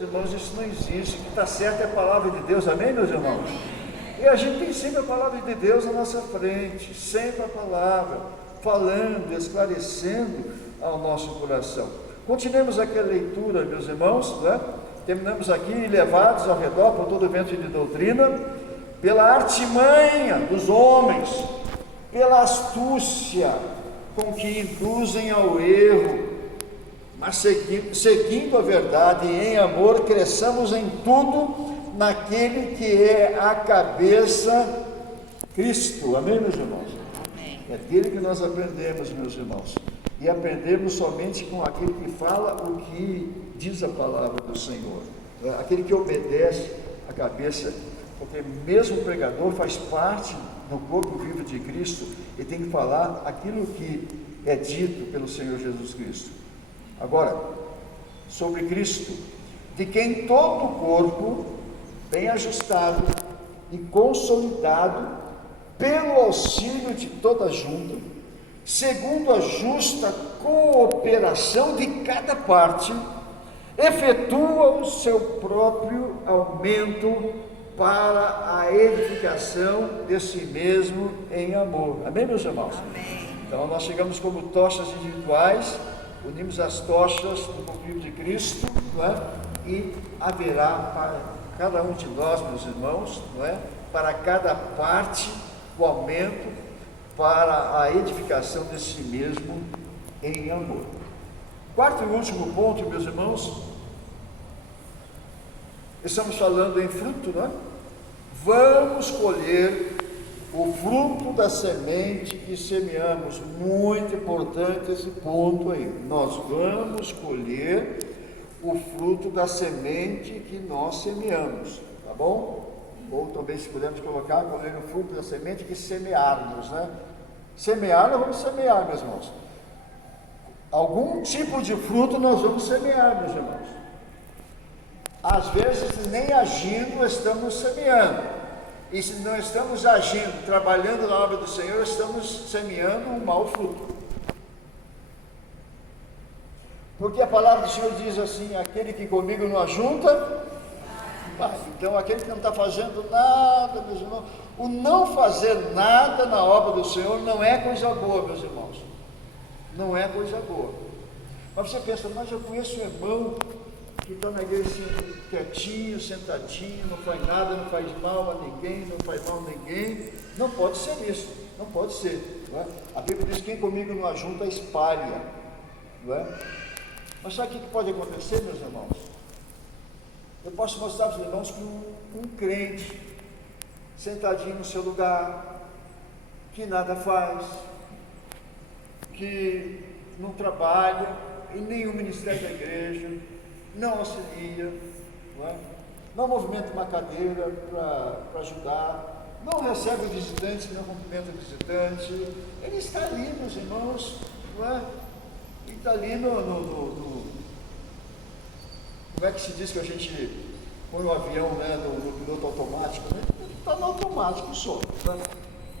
Irmãos, isso não existe. O que está certo é a palavra de Deus, amém, meus irmãos? E a gente tem sempre a palavra de Deus na nossa frente, sempre a palavra, falando, esclarecendo ao nosso coração. Continuemos aqui a leitura, meus irmãos, né? Terminamos aqui, levados ao redor por todo o vento de doutrina, pela artimanha dos homens, pela astúcia com que induzem ao erro, mas seguindo a verdade e em amor, cresçamos em tudo naquele que é a cabeça, Cristo. Amém, meus irmãos? Amém. É dele que nós aprendemos, meus irmãos, e aprendemos somente com aquele que fala o que diz a palavra do Senhor, aquele que obedece a cabeça, porque mesmo o pregador faz parte do corpo vivo de Cristo e tem que falar aquilo que é dito pelo Senhor Jesus Cristo. Agora, sobre Cristo, de quem todo o corpo, bem ajustado e consolidado, pelo auxílio de toda junta, segundo a justa cooperação de cada parte, efetua o seu próprio aumento para a edificação de si mesmo em amor. Amém, meus irmãos? Amém. Então, nós chegamos como tochas individuais, unimos as tochas do corpo de Cristo, não é? E haverá para cada um de nós, meus irmãos, não é? Para cada parte, o aumento para a edificação de si mesmo em amor. Quarto e último ponto, meus irmãos, estamos falando em fruto, não é? Vamos colher o fruto da semente que semeamos. Muito importante esse ponto aí. Nós vamos colher o fruto da semente que nós semeamos, tá bom? Ou também, se pudermos colocar, colher o fruto da semente que semearmos, né? Semear, nós vamos semear, meus irmãos. Algum tipo de fruto nós vamos semear, meus irmãos. Às vezes, nem agindo, estamos semeando. E se não estamos agindo, trabalhando na obra do Senhor, estamos semeando um mau fruto. Porque a palavra do Senhor diz assim: aquele que comigo não ajunta, vai. Então aquele que não está fazendo nada, meus irmãos, o não fazer nada na obra do Senhor não é coisa boa, meus irmãos. Não é coisa boa. Mas você pensa, mas eu conheço um irmão que está na igreja assim, quietinho, sentadinho, não faz nada, não faz mal a ninguém, não faz mal a ninguém. Não pode ser isso, não pode ser, não é? A Bíblia diz: quem comigo não ajunta, espalha, não é? Mas sabe o que pode acontecer, meus irmãos? Eu posso mostrar para os irmãos que um crente, sentadinho no seu lugar, que nada faz, que não trabalha em nenhum ministério da igreja, não auxilia, não movimenta uma cadeira para ajudar, não recebe o visitante, não cumprimenta o visitante, ele está ali, meus irmãos, ele está ali no como é que se diz que a gente põe o avião, né, no piloto automático, né? Ele está no automático só, né?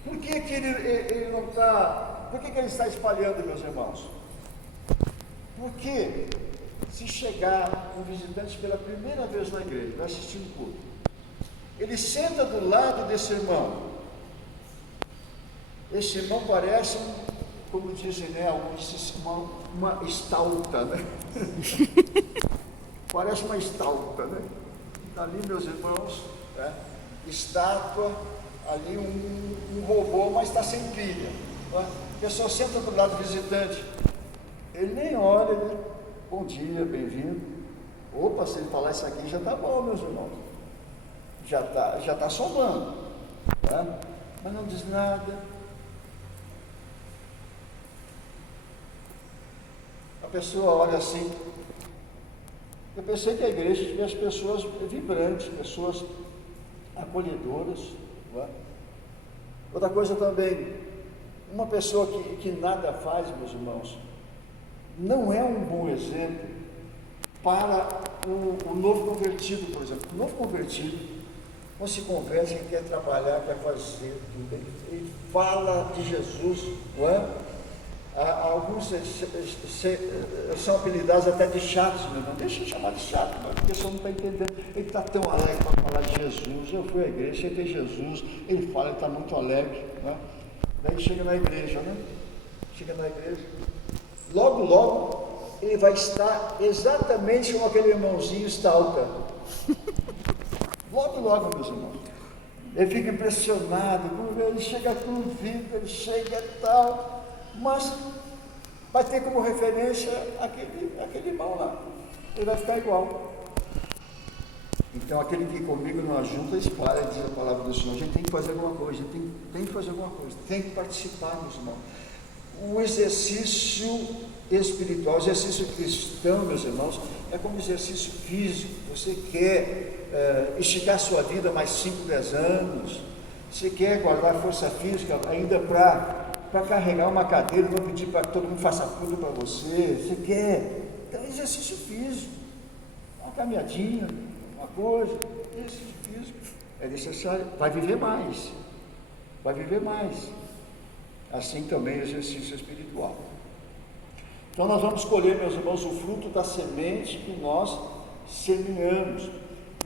Por que ele não está, por que ele está espalhando, meus irmãos? Porque se chegar um visitante pela primeira vez na igreja, vai assistir um culto, ele senta do lado desse irmão, esse irmão parece, como dizem, né, alguns, uma estalta, né? Parece uma estalta, né? Está ali, meus irmãos, né? Estátua, ali um robô, mas está sem pilha, né? A pessoa senta do lado do visitante, ele nem olha, né? Bom dia, bem-vindo. Opa, se ele falar isso aqui já está bom, meus irmãos. Já tá somando, né? Mas não diz nada. A pessoa olha assim. Eu pensei que a igreja tivesse pessoas vibrantes, pessoas acolhedoras, não é? Outra coisa também, uma pessoa que nada faz, meus irmãos, não é um bom exemplo para o novo convertido, por exemplo. O novo convertido, quando se converte, ele quer trabalhar, quer fazer tudo, ele fala de Jesus, não é? Alguns são apelidados até de chatos, meu irmão. Deixa eu chamar de chato, porque a pessoa não está entendendo. Ele está tão alegre para falar de Jesus. Eu fui à igreja, aceitei Jesus. Ele fala, ele está muito alegre. Né? Daí chega na igreja, né? Chega na igreja. Logo, logo, ele vai estar exatamente como aquele irmãozinho stalker. Logo, logo, meus irmãos. Ele fica impressionado, ele chega convicto, ele chega tal. Mas vai ter como referência aquele irmão lá. Ele vai ficar igual. Então, aquele que comigo não ajunta, espalha, diz a palavra do Senhor. A gente tem que fazer alguma coisa, tem que fazer alguma coisa, tem que participar, meus irmãos. O exercício espiritual, o exercício cristão, meus irmãos, é como exercício físico. Você quer esticar sua vida mais 5, 10 anos, você quer guardar força física ainda para carregar uma cadeira, não pedir para que todo mundo faça tudo para você quer, então exercício físico, uma caminhadinha, uma coisa, exercício físico, é necessário, vai viver mais, assim também exercício espiritual. Então nós vamos colher, meus irmãos, o fruto da semente que nós semeamos.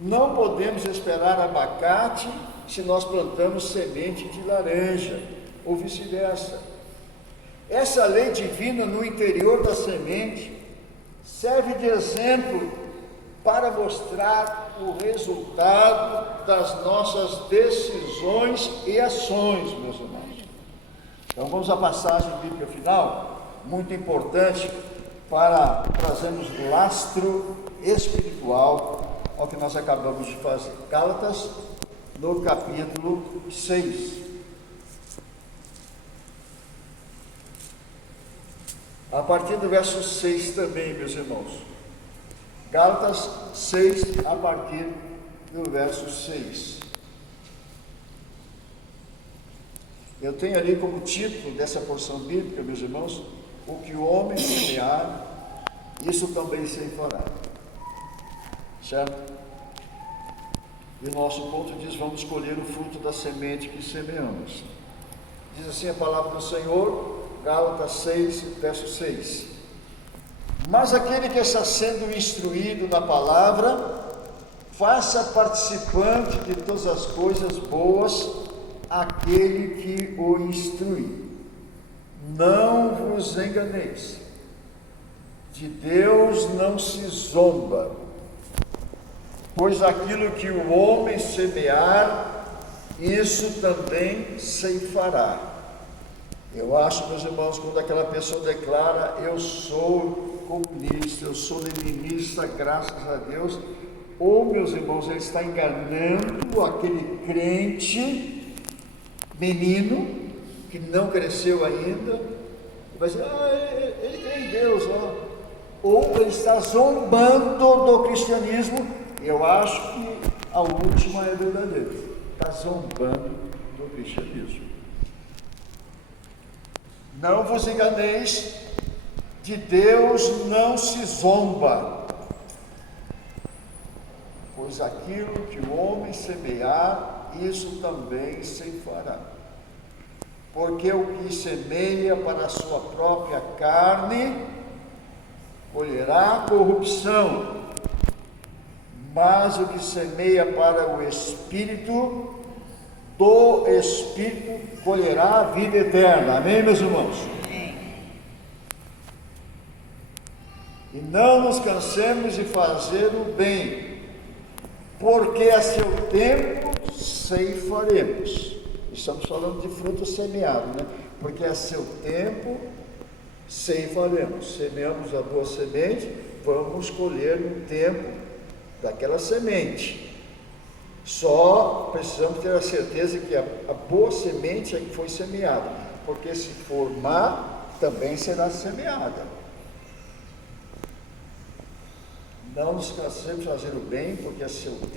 Não podemos esperar abacate se nós plantamos semente de laranja, ou vice-versa. Essa lei divina no interior da semente serve de exemplo para mostrar o resultado das nossas decisões e ações, meus irmãos. Então vamos à passagem bíblica final, muito importante para trazermos lastro espiritual ao que nós acabamos de fazer. Gálatas, no capítulo 6. A partir do verso 6 também, meus irmãos. Gálatas 6, a partir do verso 6. Eu tenho ali como título dessa porção bíblica, meus irmãos, o que o homem semear, isso também se fará. Certo? E o nosso ponto diz, vamos colher o fruto da semente que semeamos. Diz assim a palavra do Senhor, Gálatas 6, verso 6. Mas aquele que está sendo instruído na palavra, faça participante de todas as coisas boas aquele que o instrui. Não vos enganeis, de Deus não se zomba, pois aquilo que o homem semear, isso também ceifará. Eu acho, meus irmãos, quando aquela pessoa declara, eu sou comunista, eu sou leninista, graças a Deus, ou, meus irmãos, ele está enganando aquele crente, menino, que não cresceu ainda, vai dizer, ele crê em Deus, ó. Ou ele está zombando do cristianismo. Eu acho que a última é verdadeira, está zombando do cristianismo. Não vos enganeis, de Deus não se zomba, pois aquilo que o homem semear, isso também ceifará. Porque o que semeia para a sua própria carne, colherá corrupção, mas o que semeia para o Espírito, do Espírito colherá a vida eterna. Amém, meus irmãos? Amém. E não nos cansemos de fazer o bem, porque a seu tempo ceifaremos. Estamos falando de fruto semeado, né? Porque a seu tempo ceifaremos. Semeamos a boa semente, vamos colher no tempo daquela semente. Só precisamos ter a certeza que a boa semente é que foi semeada, porque se for má, também será semeada. Não nos cansemos de fazer o bem, porque a seu tempo